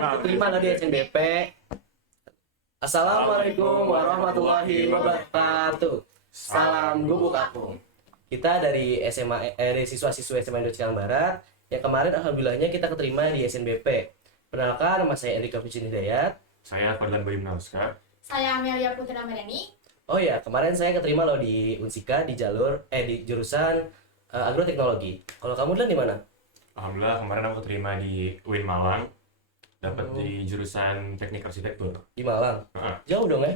Terima lo di SNBP. Assalamualaikum warahmatullahi wabarakatuh. Salam gubuk aku. Kita dari dari siswa-siswa SMA Indo Cikarang Barat yang kemarin alhamdulillahnya kita keterima di SNBP. Perkenalkan, nama saya Erika Pucin Hidayat. Saya Fadlan Bayu Nauska. Saya Amelia Putra Mereni. Oh ya, kemarin saya keterima loh di Unsika di di jurusan agroteknologi. Kalau kamu dulu di mana? Alhamdulillah kemarin aku keterima di UIN Malang, dapat di jurusan teknik arsitektur. Di Malang. Heeh. Jauh dong ya?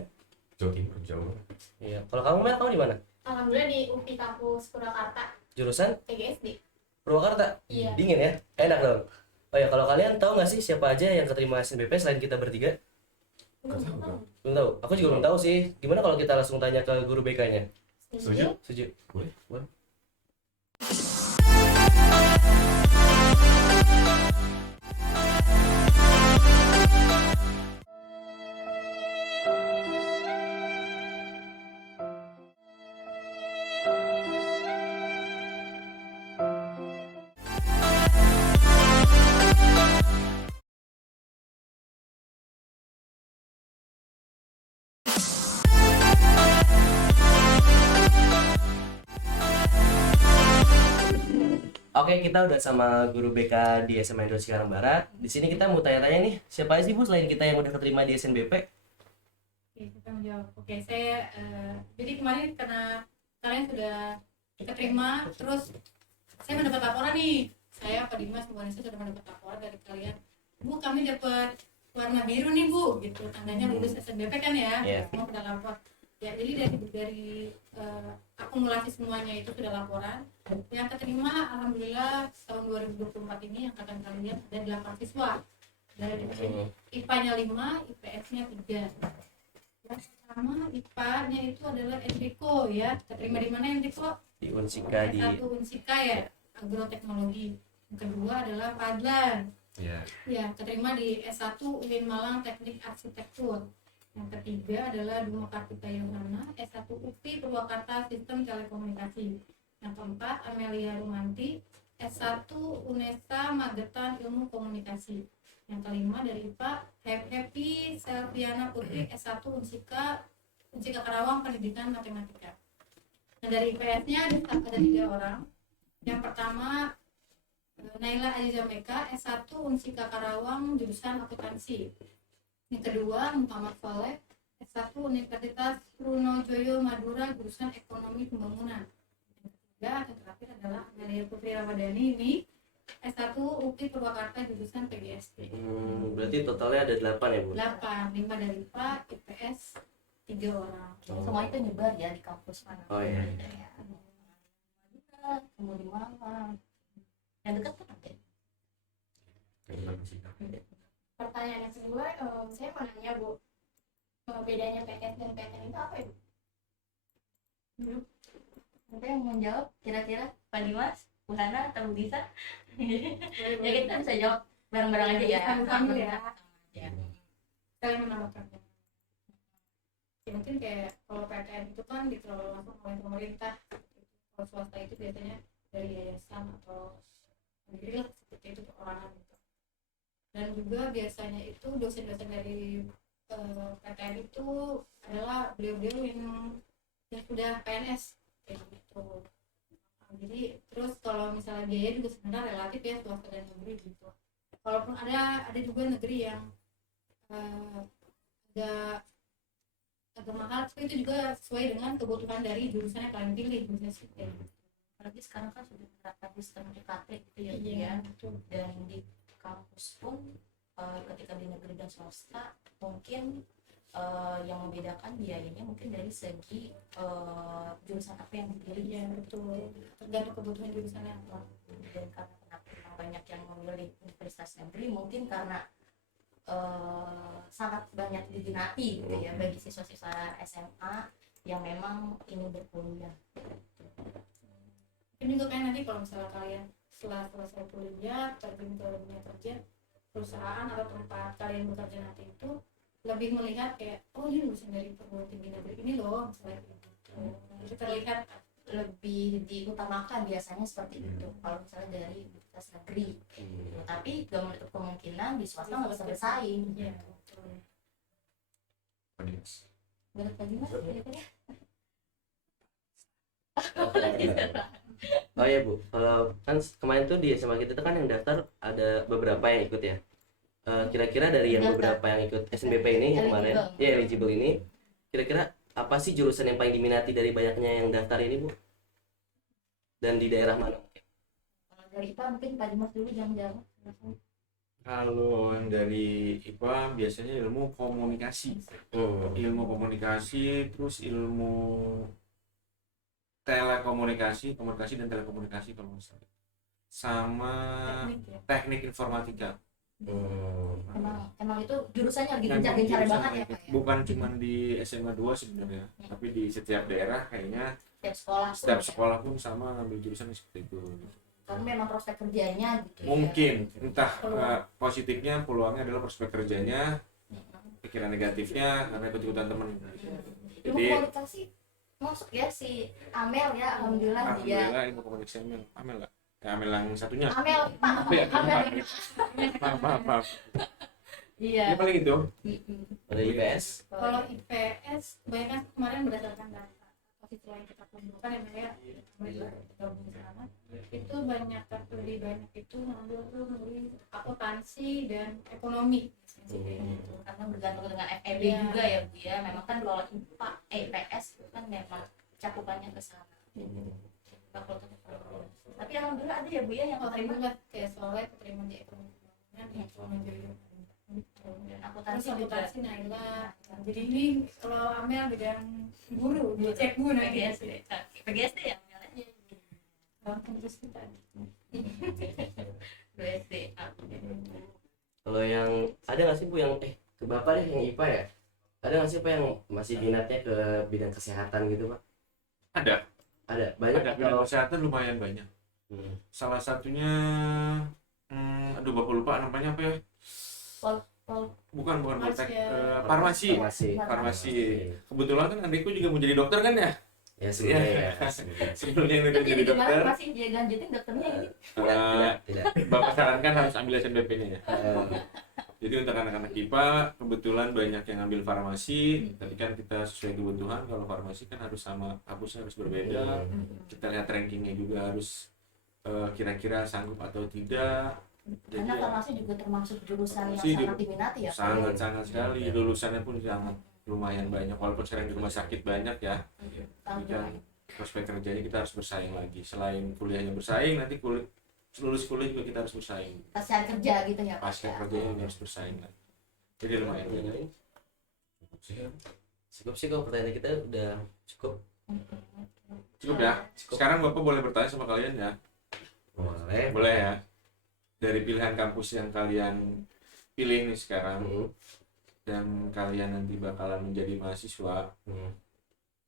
Jawa Timur, jauh. Iya. Kalau kamu di mana? Alhamdulillah di UPI Kampus Purwakarta, Jurusan TGSD. Purwakarta. Iya. Dingin ya? Enak dong. Oh ya, kalau kalian tahu nggak sih siapa aja yang keterima SNBP selain kita bertiga? Nggak tahu. Belum tahu. Aku juga belum tahu sih. Gimana kalau kita langsung tanya ke guru BK-nya? Setuju? Setuju? Boleh. Oke, kita udah sama guru BK di SMA Indo Cikarang Barat. Di sini kita mau tanya-tanya nih, siapa aja sih Bu selain kita yang udah keterima di SNBP? Oke, kita menjawab. Oke, saya jadi kemarin karena kalian sudah keterima, terus saya mendapat laporan nih. Saya Pak Dimas Vanessa sudah mendapat laporan dari kalian. Bu, kami dapat warna biru nih Bu, gitu. Tandanya lulus SNBP kan ya? Iya. Semua sudah lapor. Ya, jadi dari akumulasi semuanya itu sudah laporan. Yang keterima alhamdulillah tahun 2024 ini angkatan kalian ada 8 siswa. Dari IPA-nya 5, IPS-nya 3. Yang pertama IPA-nya itu adalah Enrico ya. Keterima di mana Enrico? Di Unsika di S1 Unsika ya, agroteknologi. Yang kedua adalah Fadlan. Iya. Ya, keterima di S1 UIN Malang Teknik Arsitektur. Yang ketiga adalah Duma Kartika Yohana, S1 UPI Purwakarta Sistem Telekomunikasi. Yang keempat Amelia Rumanti, S1 UNESA Magetan Ilmu Komunikasi. Yang kelima dari IPA Happy Selviana Putri, S1 Unsika Karawang Pendidikan Matematika. Nah, dari IPS-nya ada 3 orang. Yang pertama Naila Aziza Meka, S1 Unsika Karawang jurusan akuntansi. Yang kedua Muhammad Saleh, S1 Universitas Trunojoyo Madura jurusan ekonomi pembangunan. Yang ketiga dan terakhir adalah Amelia Putri Ramadhani ini S1 UPI Purwakarta jurusan PGSD. berarti totalnya ada 8 ya Bu? 8, 5 dari IPA, IPS 3 orang. Semua itu nyebar ya di kampus mana? Oh iya. Semua di Malang. Yang dekat kan ada. Pertanyaan yang kedua, saya mau nanya Bu, bedanya PTN dan PTN itu apa ya Bu? Nanti yang mau jawab kira-kira Pak Dimas, Bu Hana, atau Bu Gisa? Ya kita bisa jawab bareng-bareng aja ya. Sambil ya. Ya. Saya menambahkan. Ya, mungkin kayak kalau PTN itu kan dikelola langsung oleh pemerintah. Kalau swasta itu biasanya dari yayasan atau sendiri lah, seperti itu perorangan gitu. Dan juga biasanya itu dosen-dosen dari PTN itu adalah beliau-beliau yang sudah PNS kayak gitu. Jadi terus kalau misalnya biaya juga sebenarnya relatif ya swasta dan negeri gitu. Walaupun ada juga negeri yang agak mahal, tapi itu juga sesuai dengan kebutuhan dari jurusan yang kalian pilih jurusan Apalagi sekarang kan sudah menerapkan sistem UKT gitu ya. Iya, betul. Dan di kampus pun ketika di negeri dan swasta mungkin yang membedakan biayanya mungkin dari segi jurusan apa yang dipilih. Iya betul, tergantung kebutuhan jurusannya apa. Dan karena kenapa banyak yang memilih universitas negeri mungkin karena sangat banyak diminati gitu ya bagi siswa-siswa SMA yang memang ingin berkuliah. Ini juga kayak nanti kalau misalnya kalian setelah selesai kuliah terjun ke dunia kerja, perusahaan atau tempat kalian bekerja nanti itu lebih melihat kayak oh ini lulusan dari perguruan tinggi negeri ini loh misalnya gitu. Itu terlihat lebih diutamakan biasanya seperti itu kalau misalnya dari universitas negeri. Tapi gak menutup kemungkinan di swasta nggak bisa bersaing. Iya, betul. Berat lagi mas kira-kira? Oh ya Bu, kalau kan kemarin tuh di SMA kita tuh kan yang daftar ada beberapa yang ikut ya. Kira-kira dari yang Daftar. beberapa yang ikut SNBP ini yang kemarin, Eligible. ya eligible ini, kira-kira apa sih jurusan yang paling diminati dari banyaknya yang daftar ini Bu? Dan di daerah mana? Kalau dari IPA mungkin Pak Dimas dulu jangan-jangan. Kalau yang dari IPA biasanya ilmu komunikasi, terus ilmu telekomunikasi, komunikasi dan telekomunikasi kalau nggak salah, sama Teknik ya. teknik informatika. Emang itu jurusannya lagi Dan gencar-gencar jurusan banget ya Pak ya. bukan cuma di SMA 2 sebenarnya, tapi di setiap daerah kayaknya Setiap sekolah pun setiap ya. sekolah pun sama ngambil jurusan seperti itu. Karena memang prospek kerjanya gitu ya. Mungkin entah positifnya peluangnya adalah prospek kerjanya, pikiran negatifnya karena ikut-ikutan teman. Ilmu Jadi komunikasi masuk ya si Amel ya, alhamdulillah dia. alhamdulillah ilmu komunikasi Amel nggak? Ya, Amel yang satunya. Amel Pak, Ya, Amel. maaf. Iya. Ya paling itu. Ada IPS? Kalau IPS kebanyakan kemarin berdasarkan data siswa yang kita kumpulkan ya Maya, gabung di sana itu banyak lebih banyak itu ngambil tuh dari akuntansi dan ekonomi. Karena bergantung dengan FEB Iya. juga ya Bu ya. Memang kan kalau IPA, IPS itu kan memang cakupannya ke sana. Fakultas ekonomi. Tapi alhamdulillah ada ya Bu ya yang Kalau terima terima kayak soalnya keterima di ekonomi dan ekonomi juga. dan Terus akuntansi juga. akuntansi Naila. Jadi ini kalau Amel bidang guru, dia cek guru nanti. PGSD. PGSD ya Amel ya. Terus kita. PGSD. Kalau yang ada nggak sih Bu yang ke Bapak deh yang IPA ya? Ada nggak sih Pak yang masih minatnya ke bidang kesehatan gitu Pak? Ada Banyak bidang atau? kesehatan lumayan banyak. Salah satunya aduh bapak lupa namanya apa ya? Bukan Farmasi Poltek, ya. farmasi. Kebetulan kan adikku juga mau jadi dokter kan ya? Ya sebenarnya ya. Sebelumnya udah Jadi jadi gimana dokter. masih dia lanjutin dokternya ini? Tidak. Bapak sarankan harus ambil SNBP-nya ya. Eh, Jadi untuk anak-anak IPA kebetulan banyak yang ambil farmasi, tapi kan kita sesuai kebutuhan. Kalau farmasi kan harus sama, kampusnya harus berbeda. Kita lihat rankingnya juga harus kira-kira sanggup atau tidak. Karena farmasi juga termasuk jurusan yang Farmasi sangat juga diminati ya Pak. sangat sekali, lulusannya pun sangat lumayan banyak. Walaupun sekarang di rumah sakit banyak ya. Tapi kan prospek kerjanya kita harus bersaing lagi. Selain kuliahnya bersaing, nanti lulus kuliah juga kita harus bersaing. Pasca kerja gitu ya Pak. Pasca kerjanya juga harus bersaing lagi. Jadi lumayan banyak. Cukup sih kalau pertanyaan kita udah cukup. Cukup ya. Sekarang Bapak boleh bertanya sama kalian ya. Boleh. Boleh ya. Dari pilihan kampus yang kalian pilih nih sekarang dan kalian nanti bakalan menjadi mahasiswa,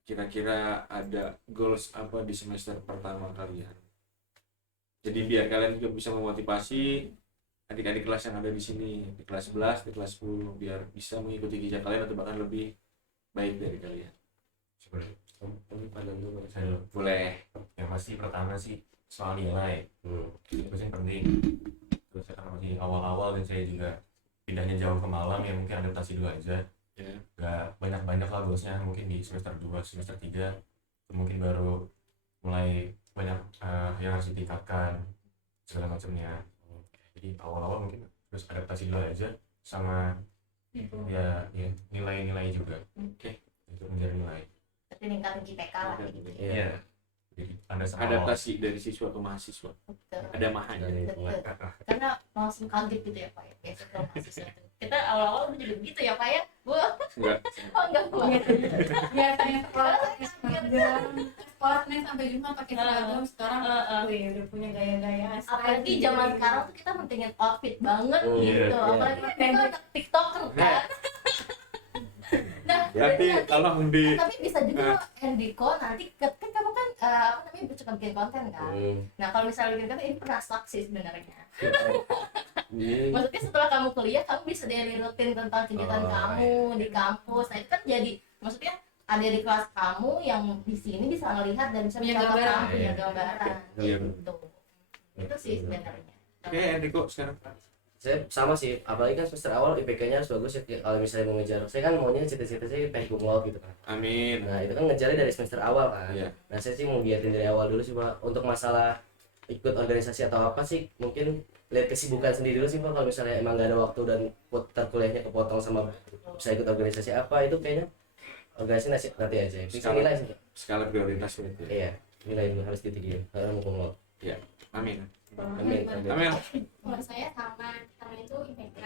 kira-kira ada goals apa di semester pertama kalian? Jadi biar kalian juga bisa memotivasi adik-adik kelas yang ada di sini, di kelas 11, di kelas 10, biar bisa mengikuti jejak kalian atau bahkan lebih baik dari kalian. Saya Boleh. yang pasti pertama sih soal nilai. Itu sih penting. Terus karena masih awal-awal dan saya juga pindahnya jauh ke Malang ya mungkin adaptasi dulu aja. Ya. Gak banyak-banyak lah goalsnya, mungkin di semester 2, semester 3 itu mungkin baru mulai banyak yang harus ditingkatkan segala macamnya. Jadi awal-awal mungkin terus adaptasi dulu aja sama ya nilai-nilai juga. Oke. Itu menjadi nilai. Tapi ningkatin IPK lah gitu. Iya. Jadi Anda Adaptasi dari siswa ke mahasiswa. Betul. Ada mahanya. Betul. Karena langsung kaget gitu ya Pak ya. Biasa kalau mahasiswa itu. Kita awal-awal juga begitu ya Pak ya. Bu. Enggak. Oh enggak Bu. Biasanya sekolah Senin sampai Jumat pakai seragam, sekarang wih, udah punya gaya-gaya. Apalagi zaman sekarang tuh kita mentingin outfit banget Oh, gitu. iya. Apalagi kan kita anak TikToker kan. Nah, Nanti tolong di tapi bisa juga Endiko nanti kan kamu kan apa namanya suka bikin konten kan. Nah kalau misalnya bikin konten ini pernah stuck sih sebenarnya. Maksudnya setelah kamu kuliah kamu bisa daily rutin tentang kegiatan Oh, kamu di kampus. Nah itu kan jadi maksudnya ada di kelas kamu yang di sini bisa ngelihat dan bisa Punya mencontoh gambaran. kamu, punya Iya. gambaran Iya. gitu. Itu sih sebenarnya. Oke, Enrico sekarang. Saya sama sih, apalagi kan semester awal IPK-nya harus bagus ya. Kalau misalnya mau ngejar, saya kan maunya cita-cita saya pengen cum laude gitu kan. Amin. Nah itu kan ngejarnya dari semester awal kan. Iya. Nah saya sih mau giatin dari awal dulu sih Pak. Untuk masalah ikut organisasi atau apa sih, mungkin lihat kesibukan sendiri dulu sih Pak. Kalau misalnya emang gak ada waktu dan kuliahnya kepotong sama bisa ikut organisasi apa, itu kayaknya organisasi nanti aja. Bisa nilai sih Pak. Skala prioritas berarti. Iya, nilai dulu harus ditinggiin karena mau cum laude. Amin. Amin. Amin. Kalau saya sama itu IPK.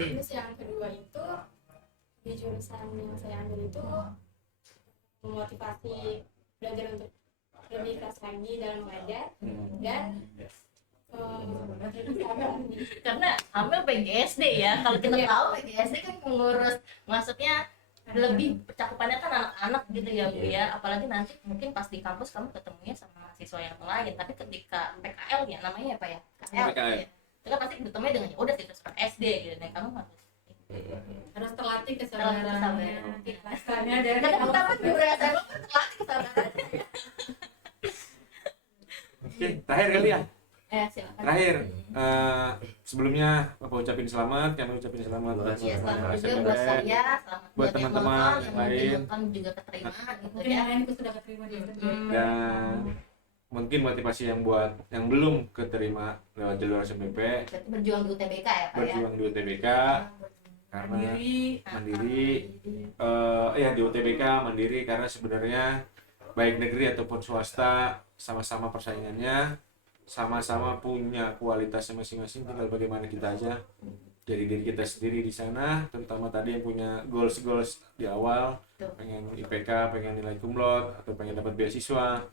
Terus yang kedua itu di jurusan yang saya ambil itu memotivasi belajar untuk lebih keras lagi dalam belajar dan Karena ambil PGSD ya, kalau kita tahu PGSD kan mengurus, maksudnya lebih cakupannya kan anak-anak gitu ya Bu ya, apalagi nanti mungkin pas di kampus kamu ketemunya sama mahasiswa yang lain, tapi ketika PKL ya namanya apa ya, PKL. ya, itu kan pasti ketemunya dengan ya udah siswa SD gitu, dan kamu Harus terlatih Terlatih kesabarannya, kesabaran. ikhlasannya dari karena awal kita kan sampai juga SMA kan terlatih kesabaran. Oke, terakhir kali ya. Silakan. Terakhir, sebelumnya Bapak ucapin selamat, kami ucapin selamat Terima kasih. Ya, selamat teman-teman juga buat SMB. saya, selamat Buat yang teman-teman nonton, yang mungkin lain. nonton juga keterima gitu mungkin ya. yang lain itu sudah keterima di SMB. Dan mungkin motivasi yang buat yang belum keterima lewat jalur SMBP, Berarti berjuang di UTBK ya Pak ya. berjuang di UTBK karena Mandiri, mandiri, ya di UTBK mandiri karena sebenarnya baik negeri ataupun swasta sama-sama persaingannya, sama-sama punya kualitasnya masing-masing, tinggal bagaimana kita aja jadi diri kita sendiri di sana, terutama tadi yang punya goals di awal, Betul. pengen IPK, pengen nilai cum laude atau pengen dapat beasiswa,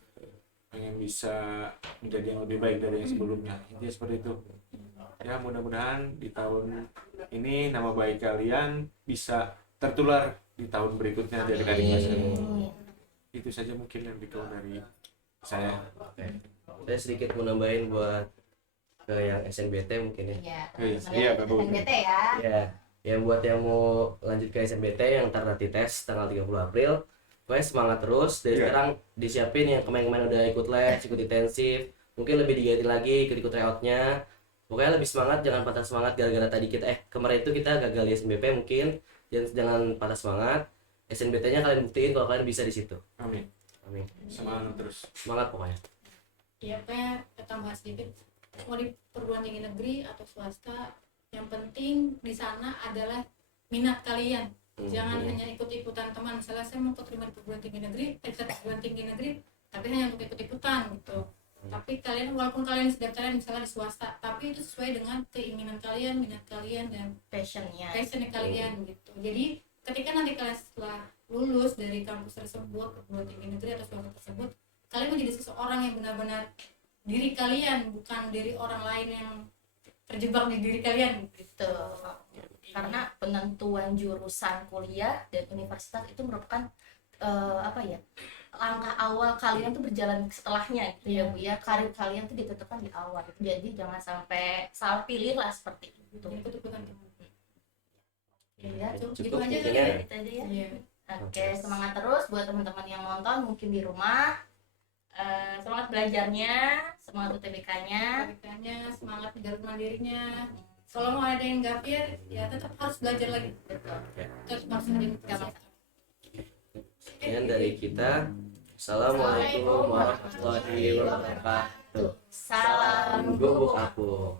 pengen bisa menjadi yang lebih baik dari yang sebelumnya, intinya seperti itu. Ya mudah-mudahan di tahun ini nama baik kalian bisa tertular di tahun berikutnya dari adik kelas kalian. Amin. Itu saja mungkin yang dari saya. Saya sedikit mau nambahin buat ke yang SNBT mungkin ya. Iya, Iya, teman-teman Bapak. SNBT ya. Ya buat yang mau lanjut ke SNBT yang ntar nanti tes tanggal 30 April, pokoknya semangat terus dari Iya. sekarang, disiapin yang kemarin-kemarin udah ikut les, ikut intensif, mungkin lebih digiatin lagi, ikut tryoutnya. Pokoknya lebih semangat, jangan patah semangat gara-gara tadi kita kemarin itu kita gagal di SNBP mungkin, jangan patah semangat. SNBT-nya kalian buktiin kalau kalian bisa di situ. Amin. Amin. Semangat terus. Semangat pokoknya. ya kayak tambah sedikit, mau di perguruan tinggi negeri atau swasta, yang penting di sana adalah minat kalian. Jangan hanya ikut-ikutan teman. Misalnya saya mau keterima di perguruan tinggi negeri, perguruan tinggi negeri, tapi hanya untuk ikut-ikutan gitu. Tapi kalian, walaupun kalian daftarnya misalnya di swasta, tapi itu sesuai dengan keinginan kalian, minat kalian, dan Passionnya. passion kalian gitu. Jadi ketika nanti kalian setelah lulus dari kampus tersebut, perguruan tinggi negeri atau swasta tersebut, kalian menjadi seseorang yang benar-benar diri kalian, bukan diri orang lain yang terjebak di diri kalian gitu. Betul. Karena penentuan jurusan kuliah dan universitas itu merupakan apa ya, langkah awal kalian tuh berjalan setelahnya gitu ya Bu ya. Karir kalian tuh ditentukan di awal gitu. Jadi jangan sampai salah pilih lah seperti itu. Ikut-ikutan teman. Ya, Gitu Cukup aja mungkin kali ya. ya. itu aja ya. Iya. Oke, semangat terus buat teman-teman yang nonton mungkin di rumah. Semangat belajarnya, semangat UTBK-nya. Kebaikannya, semangat jalur mandirinya. Kalau mau ada yang gapir, ya tetap harus belajar lagi. Terus maksudnya Sekian dari kita. Assalamualaikum warahmatullahi wabarakatuh. Salam Gubuk aku.